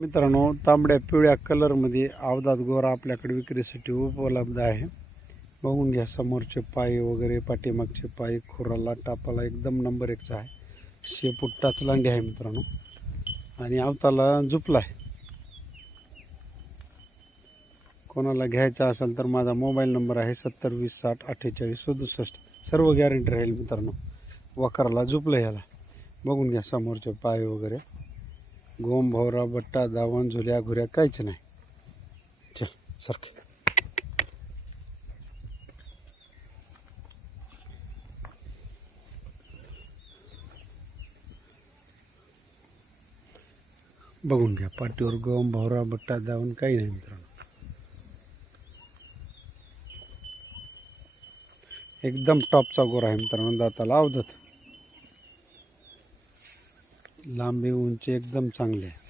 मित्रांनो, तांबड्या पिवळ्या कलरमध्ये अवधात गोरा आपल्याकडे विक्रीसाठी उपलब्ध आहे. बघून घ्या, समोरचे पाय वगैरे, पाठीमागचे पाय, खुराला टापाला एकदम नंबर 1चा आहे. शेपुट्टाच लांडी आहे मित्रांनो, आणि अवताला झुपला आहे. कोणाला घ्यायचा असेल तर माझा मोबाईल नंबर आहे 7020604867. सर्व गॅरंटी राहील मित्रांनो. वखराला झुपलं ह्याला. बघून घ्या समोरचे पाय वगैरे, गोम भवरा बट्टा दावण झुल्या घुऱ्या काहीच नाही. चल सारखे बघून घ्या, पाठीवर गोम भवरा बट्टा दावण काही नाही मित्रांनो. एकदम टॉपचा गोरा आहे मित्रांनो. दाताला अवधत, लांबी उंची एकदम चांगली आहे.